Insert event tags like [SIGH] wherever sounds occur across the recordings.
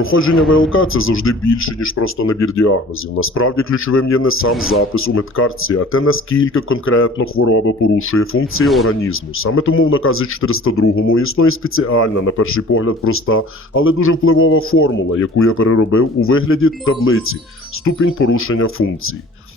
Проходження ВЛК це завжди більше, ніж просто набір діагнозів. Насправді ключовим є не сам запис у медкартці, а те, наскільки конкретно хвороба порушує функції організму. Саме тому в наказі 402 існує спеціальна, на перший погляд, проста, але дуже впливова формула, яку я переробив у вигляді таблиці ступінь порушення функцій.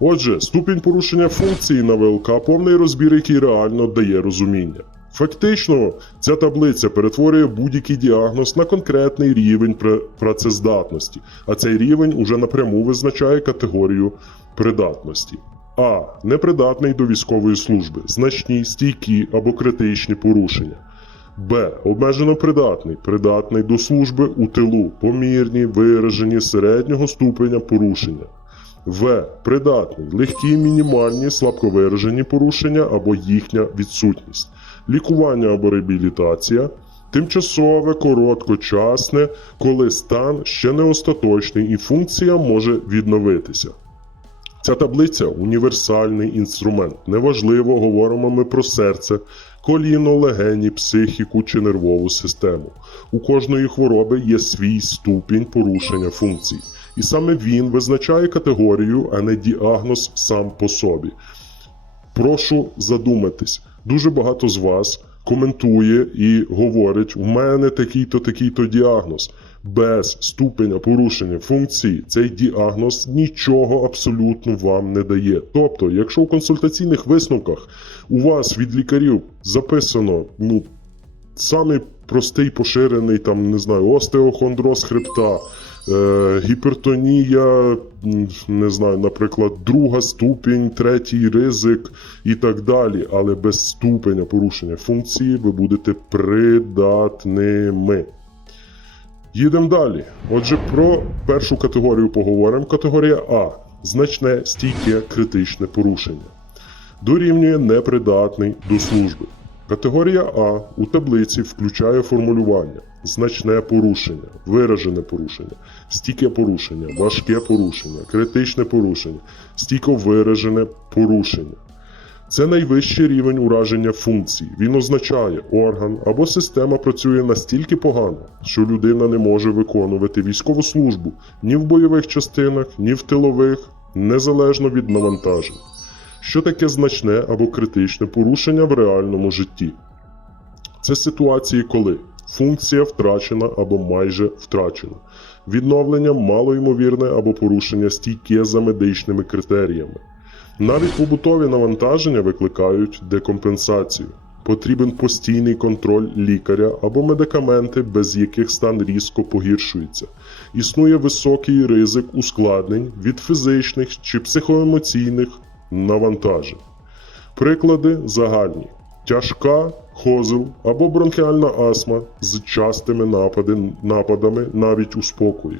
Отже, ступінь порушення функції на ВЛК повний розбір, який реально дає розуміння. Фактично, ця таблиця перетворює будь-який діагноз на конкретний рівень працездатності, а цей рівень уже напряму визначає категорію придатності. А. Непридатний до військової служби, значні, стійкі або критичні порушення. Б. Обмежено придатний, придатний до служби у тилу, помірні, виражені середнього ступеня порушення. В. Придатний, легкі, мінімальні, слабковиражені порушення або їхня відсутність, лікування або реабілітація, тимчасове, короткочасне, коли стан ще не остаточний і функція може відновитися. Ця таблиця універсальний інструмент. Неважливо, говоримо ми про серце, коліно, легені, психіку чи нервову систему. У кожної хвороби є свій ступінь порушення функцій. І саме він визначає категорію, а не діагноз сам по собі. Прошу задуматись. Дуже багато з вас коментує і говорить: у мене такий-то, такий-то діагноз. Без ступеня порушення функції цей діагноз нічого абсолютно вам не дає. Тобто, якщо в консультаційних висновках у вас від лікарів записано ну, самий простий поширений, там не знаю, остеохондроз хребта, гіпертонія, не знаю, наприклад, друга ступінь, третій ризик і так далі. Але без ступеня порушення функції ви будете придатними. Їдемо далі. Отже, про першу категорію поговоримо. Категорія А значне стійке критичне порушення. Дорівнює непридатний до служби. Категорія А у таблиці включає формулювання: значне порушення, виражене порушення, стійке порушення, важке порушення, критичне порушення, стійко виражене порушення. Це найвищий рівень ураження функцій. Він означає, орган або система працює настільки погано, що людина не може виконувати військову службу ні в бойових частинах, ні в тилових, незалежно від навантажень. Що таке значне або критичне порушення в реальному житті? Це ситуації, коли функція втрачена або майже втрачена, відновлення малоймовірне або порушення стійке за медичними критеріями. Навіть побутові навантаження викликають декомпенсацію. Потрібен постійний контроль лікаря або медикаменти, без яких стан різко погіршується. Існує високий ризик ускладнень від фізичних чи психоемоційних навантажень. Приклади загальні: тяжка хозел або бронхіальна астма з частими напади, нападами навіть у спокої,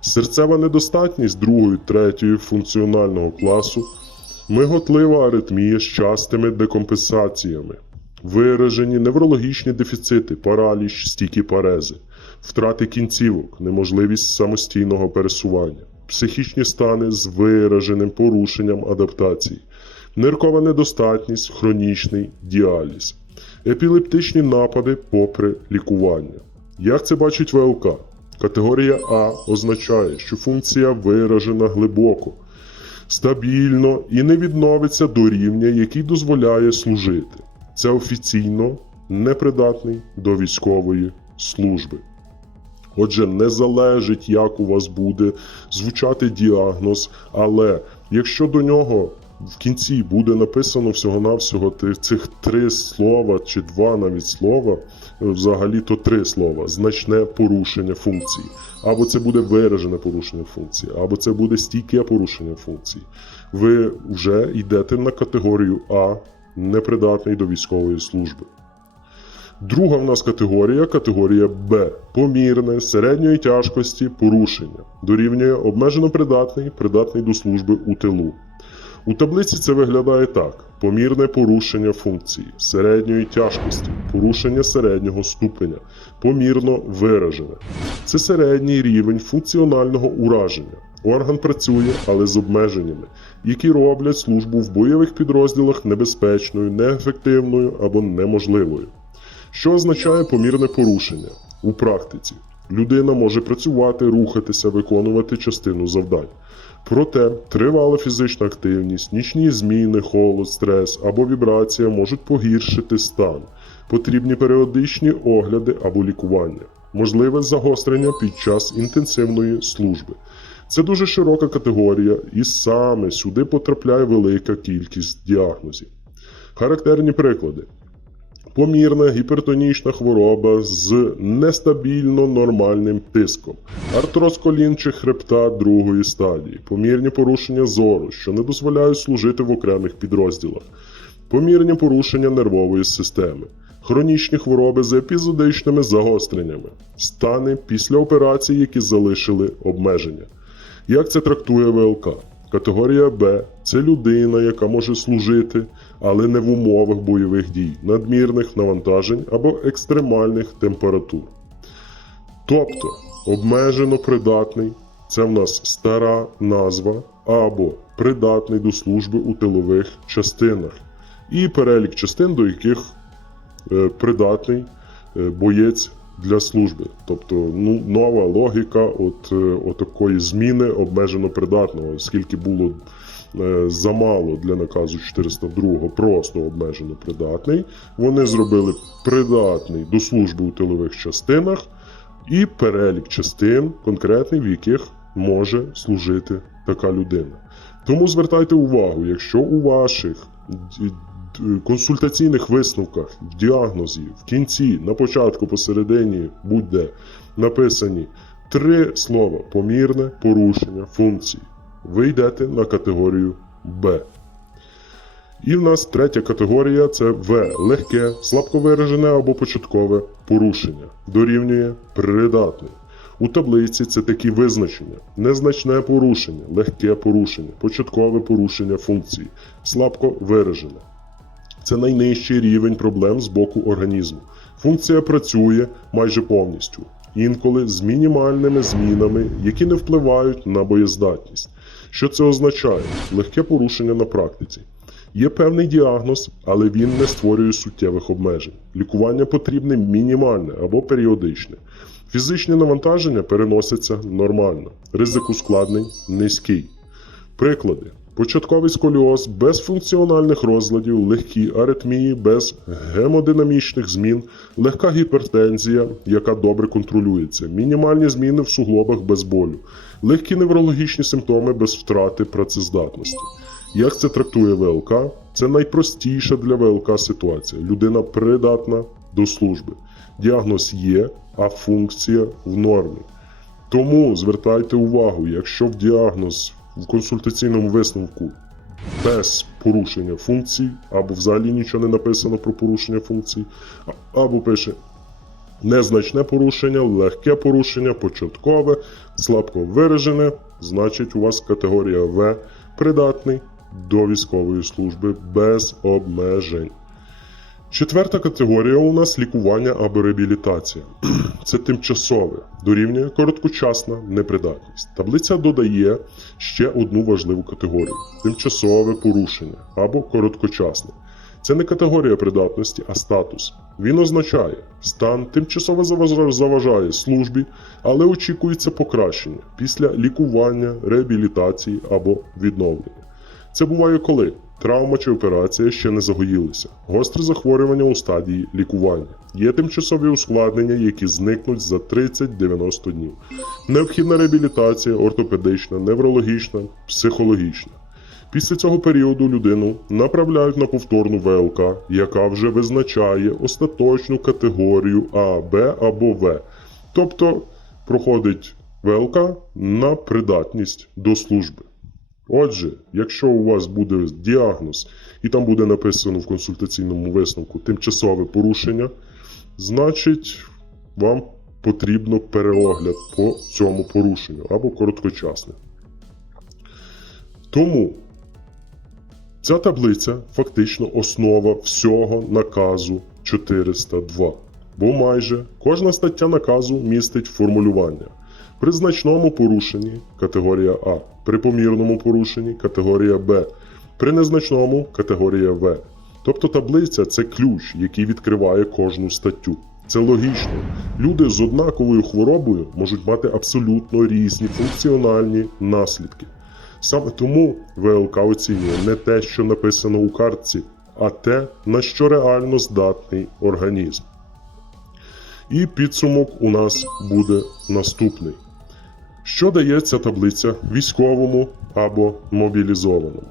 серцева недостатність другої, третьої функціонального класу, миготлива аритмія з частими декомпенсаціями, виражені неврологічні дефіцити, параліч, стійкі парези, втрати кінцівок, неможливість самостійного пересування, психічні стани з вираженим порушенням адаптації, ниркова недостатність, хронічний діаліз, епілептичні напади попри лікування. Як це бачить ВЛК? Категорія А означає, що функція виражена глибоко, стабільно і не відновиться до рівня, який дозволяє служити. Це офіційно непридатний до військової служби. Отже, не залежить, як у вас буде звучати діагноз, але якщо до нього в кінці буде написано всього-навсього цих три слова чи два навіть слова, взагалі то три слова, значне порушення функції. Або це буде виражене порушення функції, або це буде стійке порушення функції. Ви вже йдете на категорію А непридатний до військової служби. Друга в нас категорія категорія Б. Помірне середньої тяжкості порушення. Дорівнює обмежено придатний, придатний до служби у тилу. У таблиці це виглядає так: помірне порушення функції середньої тяжкості, порушення середнього ступеня, помірно виражене. Це середній рівень функціонального ураження. Орган працює, але з обмеженнями, які роблять службу в бойових підрозділах небезпечною, неефективною або неможливою. Що означає помірне порушення? У практиці людина може працювати, рухатися, виконувати частину завдань. Проте тривала фізична активність, нічні зміни, холод, стрес або вібрація можуть погіршити стан. Потрібні періодичні огляди або лікування, можливе загострення під час інтенсивної служби. Це дуже широка категорія, і саме сюди потрапляє велика кількість діагнозів. Характерні приклади: помірна гіпертонічна хвороба з нестабільно нормальним тиском, артроз колін чи хребта другої стадії, помірні порушення зору, що не дозволяють служити в окремих підрозділах, помірні порушення нервової системи. Хронічні хвороби з епізодичними загостреннями, стани після операцій, які залишили обмеження. Як це трактує ВЛК? Категорія Б це людина, яка може служити, але не в умовах бойових дій, надмірних навантажень або екстремальних температур. Тобто обмежено придатний це в нас стара назва або придатний до служби у тилових частинах, і перелік частин, до яких е, придатний е, боєць для служби. Тобто ну, нова логіка от, е, от такої зміни обмежено придатного, оскільки було е, замало для наказу 402 просто обмежено придатний. Вони зробили придатний до служби у тилових частинах і перелік частин конкретний, в яких може служити така людина. Тому звертайте увагу, якщо у ваших консультаційних висновках, діагнозі, в кінці, на початку, посередині будь-де написані три слова помірне порушення функції, ви йдете на категорію Б. І в нас третя категорія це В. Легке, слабковиражене або початкове порушення. Дорівнює придатний. У таблиці це такі визначення: незначне порушення, легке порушення, початкове порушення функції, слабко виражене. Це найнижчий рівень проблем з боку організму. Функція працює майже повністю, інколи з мінімальними змінами, які не впливають на боєздатність. Що це означає? Легке порушення на практиці. Є певний діагноз, але він не створює суттєвих обмежень. Лікування потрібне мінімальне або періодичне. Фізичні навантаження переносяться нормально, ризик ускладнень низький. Приклади: початковий сколіоз без функціональних розладів, легкі аритмії без гемодинамічних змін, легка гіпертензія, яка добре контролюється, мінімальні зміни в суглобах без болю, легкі неврологічні симптоми без втрати працездатності. Як це трактує ВЛК? Це найпростіша для ВЛК ситуація. Людина придатна до служби. Діагноз є, а функція в нормі. Тому звертайте увагу, якщо в діагноз в консультаційному висновку без порушення функцій, або взагалі нічого не написано про порушення функцій, або пише незначне порушення, легке порушення, початкове, слабко виражене, значить у вас категорія В придатний до військової служби без обмежень. Четверта категорія у нас лікування або реабілітація. [CLEARS THROAT] Це тимчасове, дорівнює короткочасна непридатність. Таблиця додає ще одну важливу категорію: тимчасове порушення або короткочасне. Це не категорія придатності, а статус. Він означає, стан тимчасово заважає службі, але очікується покращення після лікування, реабілітації або відновлення. Це буває коли травма чи операція ще не загоїлися, гостре захворювання у стадії лікування. Є тимчасові ускладнення, які зникнуть за 30-90 днів. Необхідна реабілітація ортопедична, неврологічна, психологічна. Після цього періоду людину направляють на повторну ВЛК, яка вже визначає остаточну категорію А, Б або В. Тобто проходить ВЛК на придатність до служби. Отже, якщо у вас буде діагноз, і там буде написано в консультаційному висновку тимчасове порушення, значить вам потрібно переогляд по цьому порушенню або короткочасний. Тому ця таблиця фактично основа всього наказу 402, бо майже кожна стаття наказу містить формулювання. При значному порушенні категорія А, при помірному порушенні категорія Б, при незначному категорія В. Тобто таблиця це ключ, який відкриває кожну статтю. Це логічно. Люди з однаковою хворобою можуть мати абсолютно різні функціональні наслідки. Саме тому ВЛК оцінює не те, що написано у картці, а те, на що реально здатний організм. І підсумок у нас буде наступний. Що дає ця таблиця військовому або мобілізованому?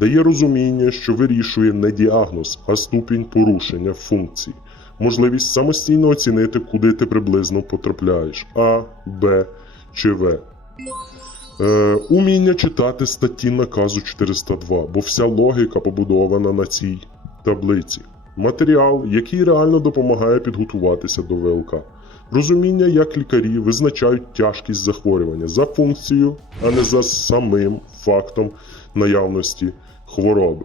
Дає розуміння, що вирішує не діагноз, а ступінь порушення функцій, можливість самостійно оцінити, куди ти приблизно потрапляєш А, Б чи В. Е, уміння читати статті наказу 402, бо вся логіка побудована на цій таблиці. Матеріал, який реально допомагає підготуватися до ВЛК. Розуміння, як лікарі визначають тяжкість захворювання за функцією, а не за самим фактом наявності хвороби.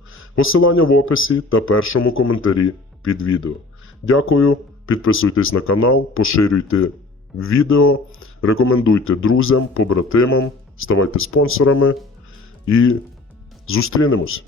Посилання в описі та першому коментарі під відео. Дякую, підписуйтесь на канал, поширюйте відео, рекомендуйте друзям, побратимам, ставайте спонсорами і зустрінемось.